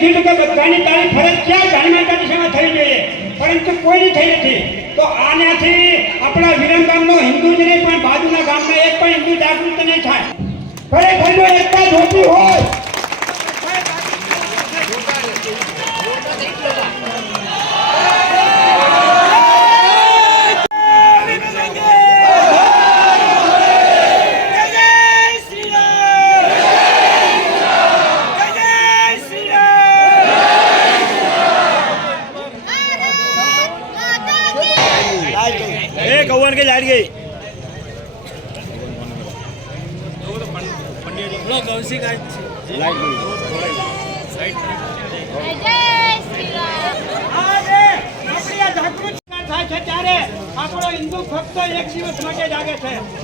કીધું કે બધાની તારી ફરજિયાત હનુમાનતાની સેવા થવી જોઈએ. પરંતુ કોઈની થઈ નથી. તો આનાથી આપણા વિરમ ગામનો હિન્દુ જ નહીં, પણ બાજુના ગામના એક પણ હિન્દુ જાગૃત નહીં થાય. ખરેખર જો એકતા જોતી હોય માટે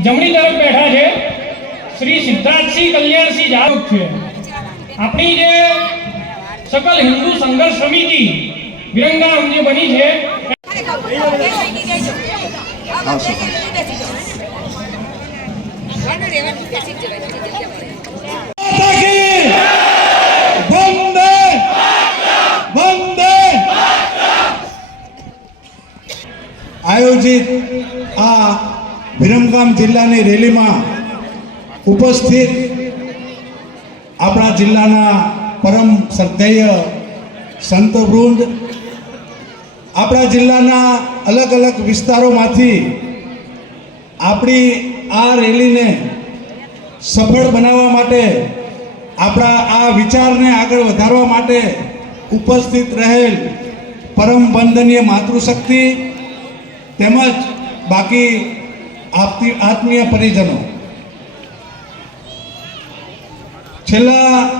जमनी तरफ़ बैठा है श्री सिद्धार्थ सिंह कल्याण सिंह जाधव छे अपनी जे सकल हिंदू संघर्ष समिति विरंगा हम जे बनी छे आयोजित आ વિરમગામ જિલ્લાની રેલીમાં ઉપસ્થિત આપણા જિલ્લાના પરમ શ્રદ્ધેય સંતવૃંદ આપણા જિલ્લાના અલગ અલગ વિસ્તારોમાંથી આપણી આ રેલીને સફળ બનાવવા માટે, આપણા આ વિચારને આગળ વધારવા માટે ઉપસ્થિત રહેલ પરમ વંદનીય માતૃશક્તિ તેમજ બાકી આપતી આત્મીય પરિજનો. છેલ્લા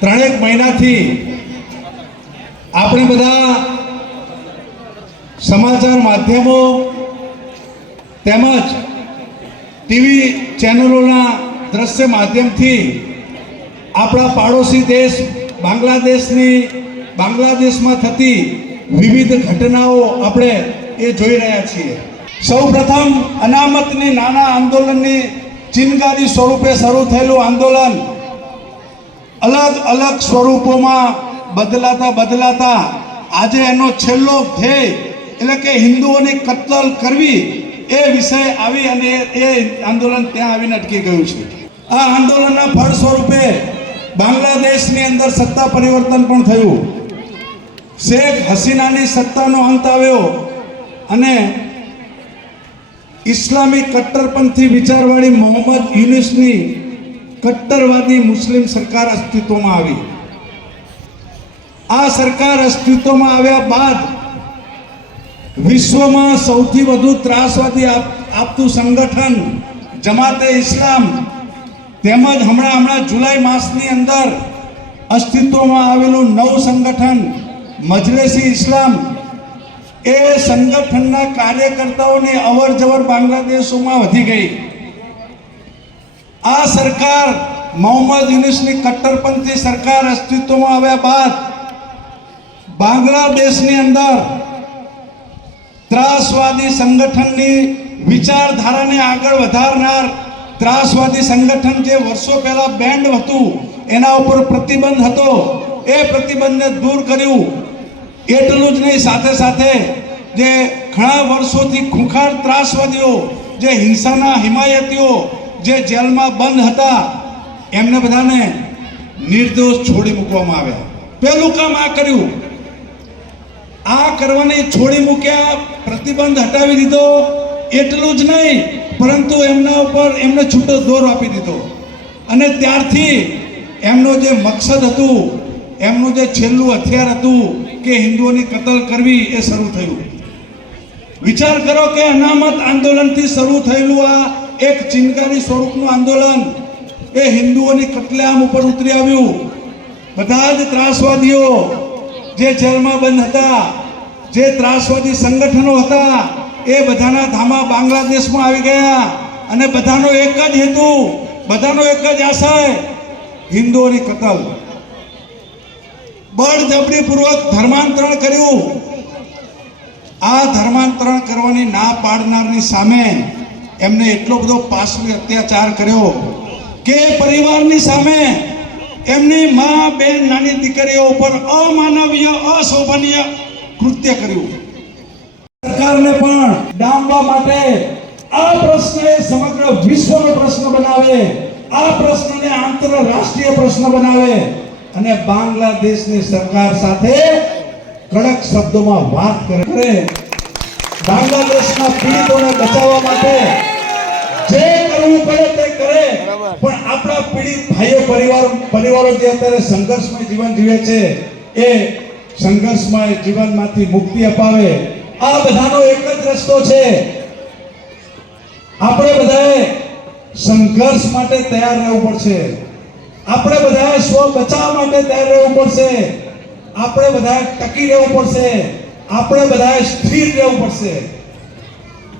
ત્રણેક મહિનાથી આપણે બધા સમાચાર માધ્યમો તેમજ ટીવી ચેનલોના દ્રશ્ય માધ્યમથી આપણા પાડોશી દેશ બાંગ્લાદેશની, બાંગ્લાદેશમાં થતી વિવિધ ઘટનાઓ આપણે એ જોઈ રહ્યા છીએ. સૌ પ્રથમ અનામતની નાના આંદોલનની ચિનગારી સ્વરૂપે શરૂ થયેલું આંદોલન અલગ અલગ સ્વરૂપોમાં બદલાતા બદલાતા આજે એનો છેલ્લો ધ્યેય એટલે કે હિન્દુઓની કત્તલ કરવી એ વિષય આવી અને એ આંદોલન ત્યાં આવીને અટકી ગયું છે. આ આંદોલનના ફળ સ્વરૂપે બાંગ્લાદેશની અંદર સત્તા પરિવર્તન પણ થયું. શેખ હસીનાની સત્તાનો અંત આવ્યો અને ઇસ્લામિક કટ્ટરપંથી વિચારવાળી મોહમ્મદ યુનિસની કટ્ટરવાદી મુસ્લિમ સરકાર અસ્તિત્વમાં આવી. આ સરકાર અસ્તિત્વમાં આવ્યા બાદ વિશ્વમાં સૌથી વધુ ત્રાસવાદી આપ- આપતું સંગઠન જમાતે ઇસ્લામ, તેમજ હમણાં હમણાં જુલાઈ માસની અંદર અસ્તિત્વમાં આવેલું નવું સંગઠન, મજલેસી ઇસ્લામ એ સંગઠનના કાર્યકર્તાઓની અવર જવર બાંગ્લાદેશોમાં વધી ગઈ. આ સરકાર મોહમ્મદ યુનિસની કટ્ટરપંથી સરકાર અસ્તિત્વમાં આવ્યા બાદ બાંગ્લાદેશની અંદર ત્રાસવાદી સંગઠનની વિચારધારાને આગળ વધારનાર ત્રાસવાદી સંગઠન જે વર્ષો પહેલા બેન્ડ હતું, એના ઉપર પ્રતિબંધ હતો. એ પ્રતિબંધને દૂર કર્યું. એટલું જ નહીં, સાથે સાથે જે ઘણા વર્ષોથી ખૂંખાર ત્રાસવાદીઓ, જે હિંસાના હિમાયતીઓ જે જેલમાં બંધ હતા, એમને બધાને નિર્દોષ છોડી મૂકવામાં આવ્યા. પહેલું કામ આ કર્યું. આ કરવાની છોડી મૂક્યા, પ્રતિબંધ હટાવી દીધો, એટલું જ નહીં, પરંતુ એમના ઉપર એમને છૂટો દોર આપી દીધો. અને ત્યારથી એમનો જે મકસદ હતું, એમનું જે છેલ્લું હથિયાર હતું કે હિન્દુઓની કતલ કરવી એ શરૂ થયું. વિચાર કરો કે અનામત આંદોલનથી શરૂ થયેલું આ એક ચિનગારી સ્વરૂપનું આંદોલન એ હિન્દુઓની કતલેઆમ ઉપર ઉતરી આવ્યું. બધા જ ત્રાસવાદીઓ જે જેલમાં બંધ હતા, જે ત્રાસવાદી સંગઠનો હતા, એ બધાના ધામા બાંગ્લાદેશમાં આવી ગયા અને બધાનો એક જ હેતુ, બધાનો એક જ આશય, હિન્દુઓની કતલ. બળજબરીપૂર્વક ધર્માંતરણ કર્યું. આ ધર્માંતરણ કરવાની ના પાડનારની સામે એમને એટલો બધો પાશવી અત્યાચાર કર્યો કે પરિવારની સામે એમની મા બેન નાની દીકરીઓ ઉપર અમાનવીય, અશોભનીય કૃત્ય કર્યું. સરકારને પણ ડામવા માટે આ પ્રશ્ન એ સમગ્ર વિશ્વનો પ્રશ્ન બનાવે, આ પ્રશ્નને આંતરરાષ્ટ્રીય પ્રશ્ન બનાવે. અને બાંગ્લાદેશની સરકાર સાથે કડક શબ્દોમાં વાત કરે. બાંગ્લાદેશના પીડિતોને બચાવવા માટે જે કરવું પડે તે કરે. પણ આપણા પીડિત ભાઈઓ પરિવાર પરિવારો જે અત્યારે સંઘર્ષમય જીવન જીવે છે એ સંઘર્ષમય જીવનમાંથી મુક્તિ અપાવે. આ બધાનો એક જ રસ્તો છે. આપણે બધાએ સંઘર્ષ માટે તૈયાર રહેવું પડશે. આપણે બધાએ સ્વ બચાવ માટે તૈયાર રહેવું પડશે. આપણે બધાએ ટકી રહેવું પડશે. આપણે બધાએ સ્થિર રહેવું પડશે.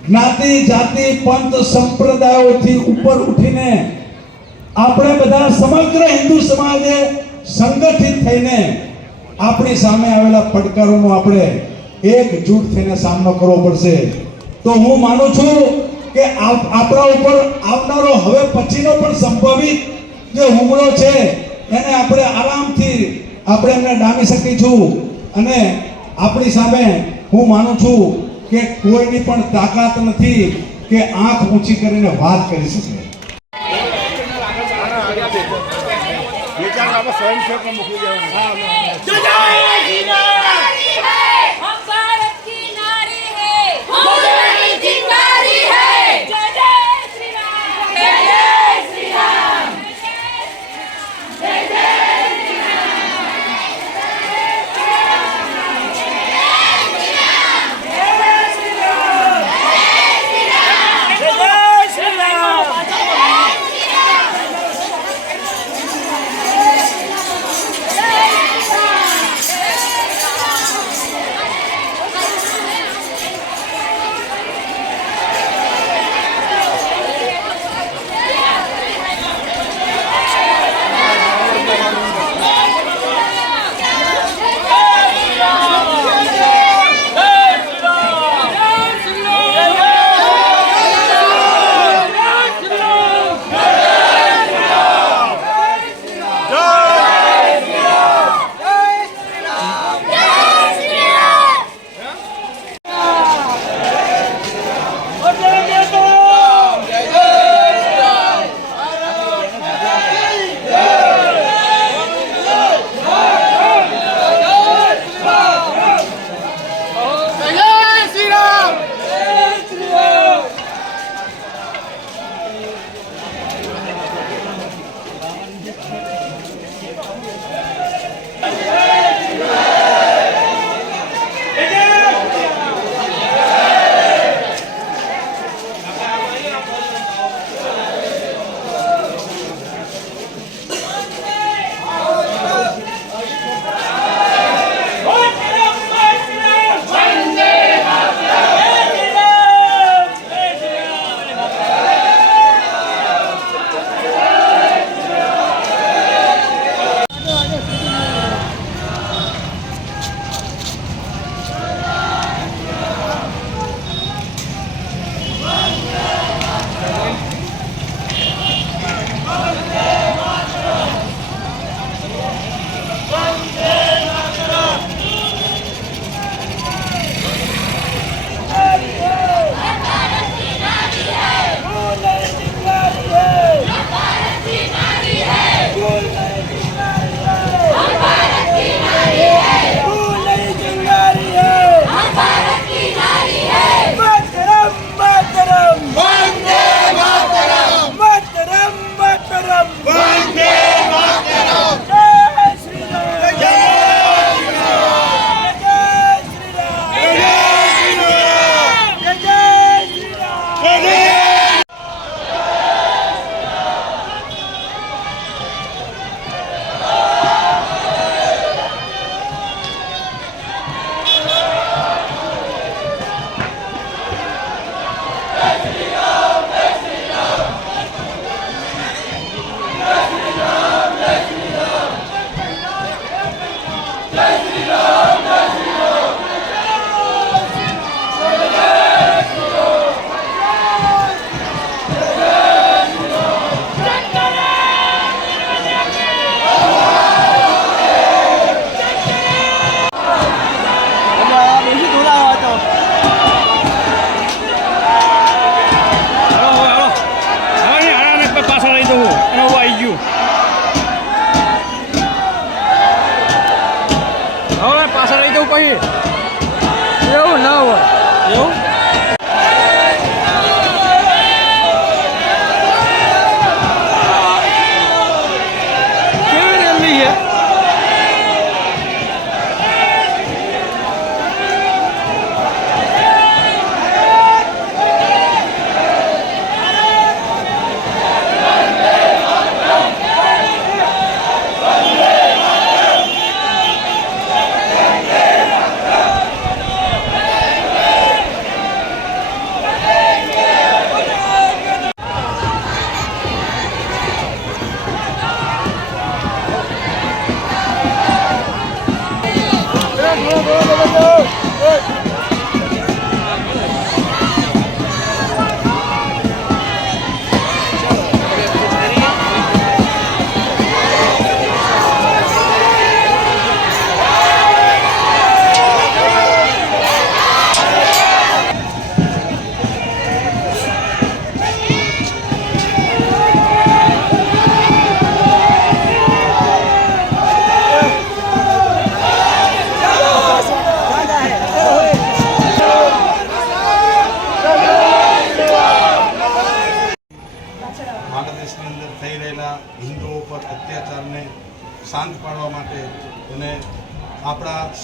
જ્ઞાતિ, જાતિ, પંથ, સંપ્રદાયોથી ઉપર ઉઠીને આપણે બધા સમગ્ર હિન્દુ સમાજે સંગઠિત થઈને આપણી સામે આવેલા પડકારોનો આપણે એકજૂટ થઈને સામનો કરવો પડશે. તો હું માનું છું કે આપ- આપણા ઉપર આવનારો હવે પછીનો પણ સંભવિત જે હુમલો છે એને આપણે આરામથી આપણે એમને ડામી શકીશું. અને આપણી સામે હું માનું છું કે કોઈની પણ તાકાત નથી કે આંખ ઊંચી કરીને વાત કરી શકે. हम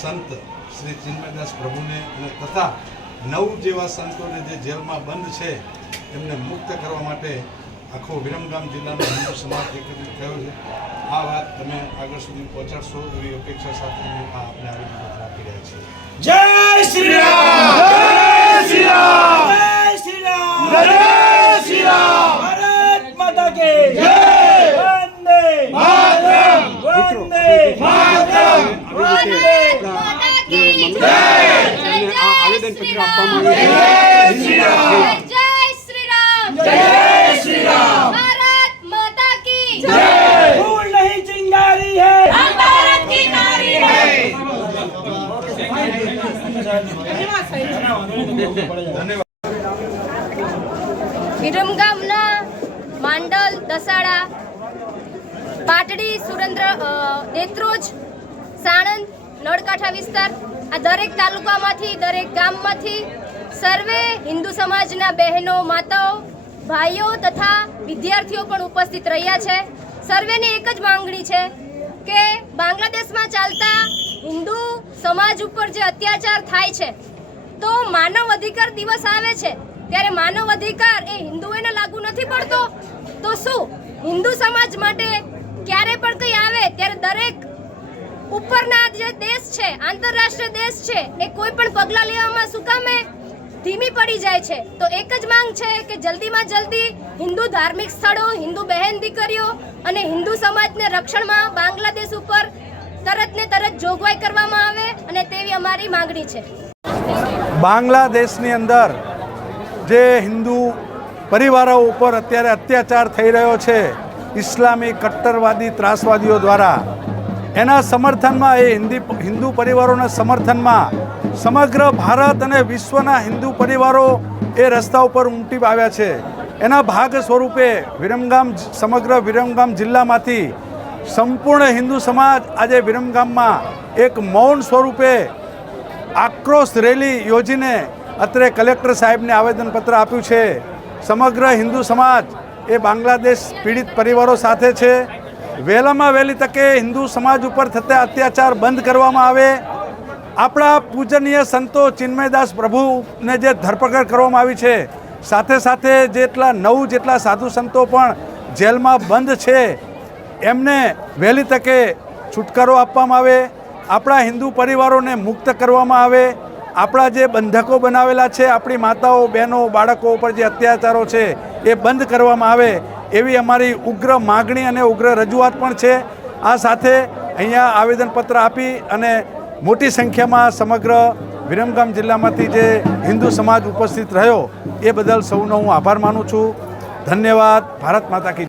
સંત શ્રી ચિન્મયદાસ પ્રભુને અને તથા નવ જેવા સંતોને જે જેલમાં બંધ છે એમને મુક્ત કરવા માટે આખો વિરમગામ જિલ્લાનો હિન્દુ સમાજ એકત્રિત થયો છે. આ વાત તમે આગળ સુધી પહોંચાડશો એવી અપેક્ષા સાથે અમે આ આપને આવેદનપત્ર આપી રહ્યા છીએ. જય શ્રી રામ જય શ્રી રામ જય શ્રી રામ જય શ્રી રામ ભારત માતા કે જય! વંદે માતરમ! વંદે માતરમ! વંદે માતા આવેદન માંડલ દસાડા પાટડી સુરેન્દ્ર નેત્રોજ સાણંદ નળકાંઠા વિસ્તાર આ દરેક તાલુકામાંથી, દરેક ગામમાંથી સર્વે હિન્દુ સમાજના બહેનો, માતાઓ, ભાઈઓ તથા વિદ્યાર્થીઓ પણ ઉપસ્થિત રહ્યા છે. સર્વેની એક જ માંગણી છે કે બાંગ્લાદેશમાં ચાલતા હિન્દુ સમાજ ઉપર જે અત્યાચાર થાય છે, તો માનવ અધિકાર દિવસ આવે છે. ત્યારે માનવ અધિકાર એ હિન્દુઓને લાગુ નથી પડતો. તો શું હિન્દુ સમાજ માટે ક્યારે પણ કંઈ આવે? ત્યારે દરેક ઉપરના જે દેશ છે, આંતરરાષ્ટ્રીય દેશ છે, એ કોઈ પણ પગલાં લેવામાં શું કામે? ધીમી પડી જાય છે. તો એક જ માંગ છે કે જલ્દીમાં જલ્દી હિન્દુ ધાર્મિક સ્થળો, હિન્દુ બહેન દીકરીઓ અને હિન્દુ સમાજને રક્ષણમાં બાંગ્લાદેશ ઉપર તરત ને તરત જોગવાઈ કરવામાં આવે અને તેવી અમારી માંગણી છે. બાંગ્લાદેશની અંદર જે હિન્દુ પરિવારો ઉપર અત્યારે અત્યાચાર થઈ રહ્યો છે, ઇસ્લામી કટ્ટરવાદી ત્રાસવાદીઓ દ્વારા એના સમર્થનમાં એ હિન્દી હિન્દુ પરિવારોના સમર્થનમાં સમગ્ર ભારત અને વિશ્વના હિન્દુ પરિવારો એ રસ્તા ઉપર ઉમટી આવ્યા છે. એના ભાગ સ્વરૂપે વિરમગામ સમગ્ર વિરમગામ જિલ્લામાંથી સંપૂર્ણ હિન્દુ સમાજ આજે વિરમગામમાં એક મૌન સ્વરૂપે આક્રોશ રેલી યોજીને અત્રે કલેક્ટર સાહેબને આવેદનપત્ર આપ્યું છે. સમગ્ર હિન્દુ સમાજ એ બાંગ્લાદેશ પીડિત પરિવારો સાથે છે. વહેલામાં વહેલી તકે હિન્દુ સમાજ ઉપર થતા અત્યાચાર બંધ કરવામાં આવે. આપણા પૂજનીય સંતો ચિન્મયદાસ પ્રભુને જે ધરપકડ કરવામાં આવી છે, સાથે સાથે જેટલા નવ જેટલા સાધુ સંતો પણ જેલમાં બંધ છે, એમને વહેલી તકે છુટકારો આપવામાં આવે. આપણા હિન્દુ પરિવારોને મુક્ત કરવામાં આવે. આપણા જે બંધકો બનાવેલા છે, આપણી માતાઓ, બહેનો, બાળકો ઉપર જે અત્યાચારો છે, એ બંધ કરવામાં આવે. એવી અમારી ઉગ્ર માગણી અને ઉગ્ર રજૂઆત પણ છે. આ સાથે અહીંયા આવેદનપત્ર આપી અને મોટી સંખ્યામાં સમગ્ર વિરમગામ જિલ્લામાંથી જે હિન્દુ સમાજ ઉપસ્થિત રહ્યો, એ બદલ સૌનો હું આભાર માનું છું. ધન્યવાદ. ભારત માતા કી